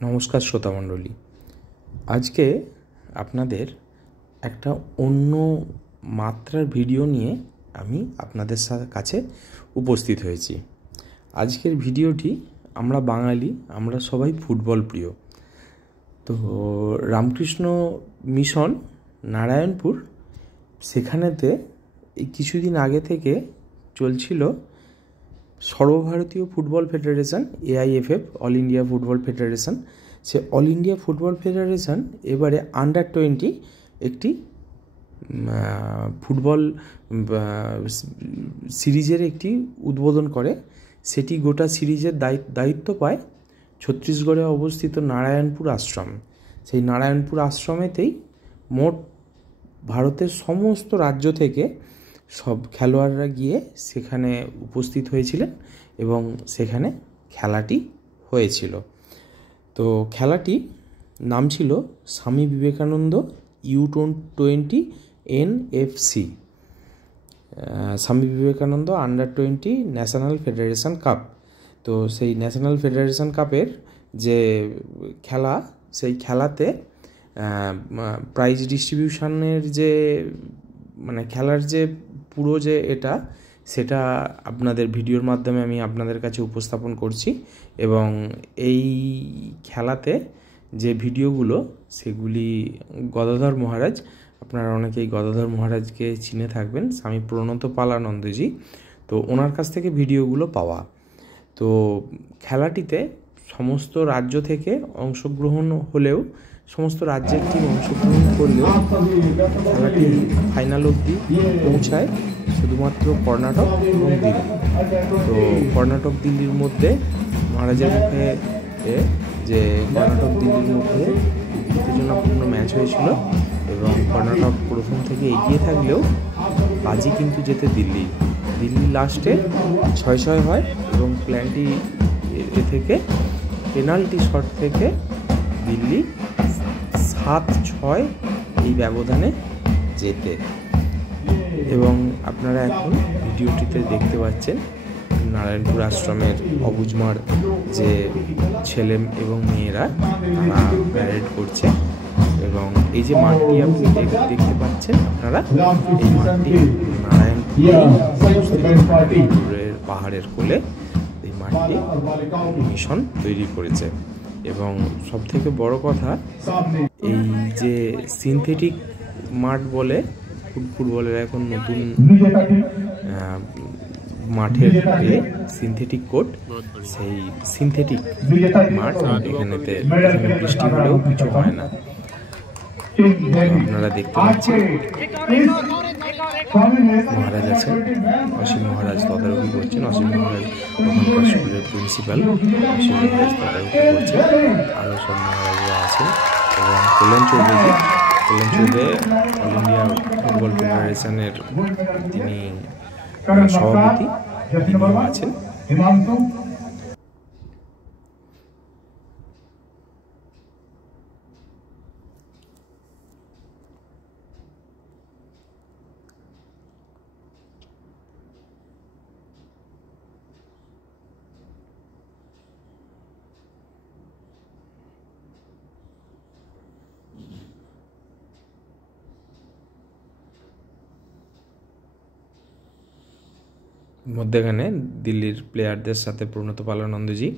নমস্কার শ্রোতামণ্ডলী, আজকে আপনাদের একটা অন্য মাত্রার ভিডিও নিয়ে আমি আপনাদের কাছে উপস্থিত হয়েছি। আজকের ভিডিওটি, আমরা বাঙালি, আমরা সবাই ফুটবল প্রিয়। তো রামকৃষ্ণ মিশন নারায়ণপুর, সেখানেতে এই কিছুদিন আগে থেকে চলছিল সর্বভারতীয় football federation, AIFF, all India football federation. সে অল ইন্ডিয়া ফুটবল ফেডারেশন এবারে আন্ডার-20 একটি ফুটবল সিরিজের একটি উদ্বোধন করে। সেটি গোটা সিরিজের দায়িত্ব পায় ছত্তিশগড়ে অবস্থিত নারায়ণপুর আশ্রম। সেই নারায়ণপুর আশ্রমেতেই মোট ভারতের সমস্ত রাজ্য থেকে সব খেলোয়াড়রা গিয়ে সেখানে উপস্থিত হয়েছিলেন এবং সেখানে খেলাটি হয়েছিল। তো খেলাটি নাম ছিল Swami Vivekananda U20 NFC, Swami Vivekananda under-20 national federation cup. তো সেই ন্যাশনাল ফেডারেশন কাপের যে খেলা, সেই খেলাতে প্রাইজ ডিস্ট্রিবিউশনের যে খেলার যে পুরো যে সেটা আপনাদের ভিডিওর মাধ্যমে আমি আপনাদের কাছে উপস্থাপন করছি। এবং এই খেলাতে যে ভিডিওগুলো, সেগুলি গদাধর মহারাজ, আপনারা অনেকেই গদাধর মহারাজকে চিনে থাকবেন, স্বামী প্রণতপালানন্দজি, তো ওনার কাছ থেকে ভিডিওগুলো পাওয়া। তো খেলাটিতে সমস্ত রাজ্য থেকে অংশগ্রহণ হলেও, সমস্ত রাজ্যের টিম অংশগ্রহণ করলেও খেলাটি ফাইনাল অবধি পৌঁছায় শুধুমাত্র কর্ণাটক এবং দিল্লি। তো কর্ণাটক দিল্লির মধ্যে মহারাজের মুখে যে কর্ণাটক দিল্লির মধ্যে উত্তেজনাপূর্ণ ম্যাচ হয়েছিল এবং কর্ণাটক প্রথম থেকে এগিয়ে থাকলেও বাজি কিন্তু যেতে দিল্লি লাস্টে 6-6 হয় এবং প্ল্যানটি থেকে পেনাল্টি শট থেকে দিল্লি 7-6 এই ব্যবধানে জেতে। এবং আপনারা এখন ভিডিওটিতে দেখতে পাচ্ছেন নারায়ণপুর আশ্রমের অবুঝমার যে ছেলে এবং মেয়েরা তারা প্যারেড করছে। এবং এই যে মাঠটি আপনি দেখতে পাচ্ছেন আপনারা, এই মাঠটি নারায়ণপুরের পাহাড়ের কোলে এই মাঠটি মিশন তৈরি করেছে। এবং সবথেকে বড় কথা, এই যে সিনথেটিক মাঠ বলে ফুটবলের এখন নতুন মাঠের সিনথেটিক কোর্ট, সেই সিনথেটিক মাঠ এখানে বৃষ্টি হলেও কিছু হয় না। আপনারা দেখতে পাচ্ছেন মহারাজ আছেন, অসীম মহারাজ তদারকি করছেন। অসীম মহারাজ ওখানকার স্কুলের প্রিন্সিপাল, অসীম মহারাজ তদারকি করছেন। আরও সব মহারাজরা আছেন এবং কল্যাণ চৌধুরী অল ইন্ডিয়া ফুটবল ফেডারেশনের তিনি সভাপতি, তিনিও আছেন। মধ্যেখানে দিল্লির প্লেয়ারদের সাথে প্রণতপালানন্দজি।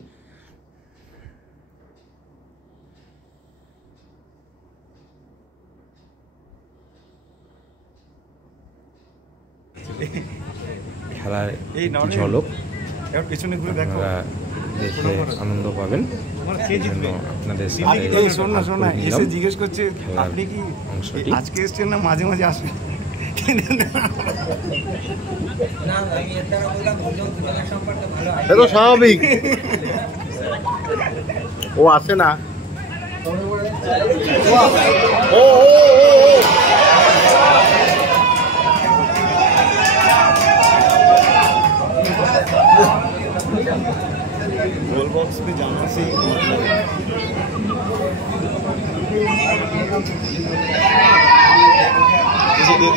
খেলার ঝলক আপনারা দেখে আনন্দ পাবেন। আপনাদের সাথে জিজ্ঞেস করছে আপনি কি আজকে এসছেন না মাঝে মাঝে আসবেন? তো স্বাভাবিক, ও আসে না। ও गोल बॉक्स में जाना से दे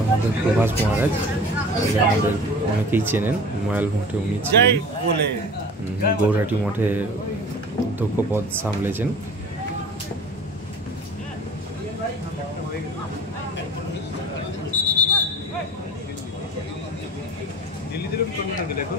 আমাদের প্রভাস মহারাজ, আমাদের অনেকেই চেনেন, ময়াল মঠে উনি ছিলেন, গৌরহাটি মঠে অধ্যক্ষ পদ সামলেছেন। দেখো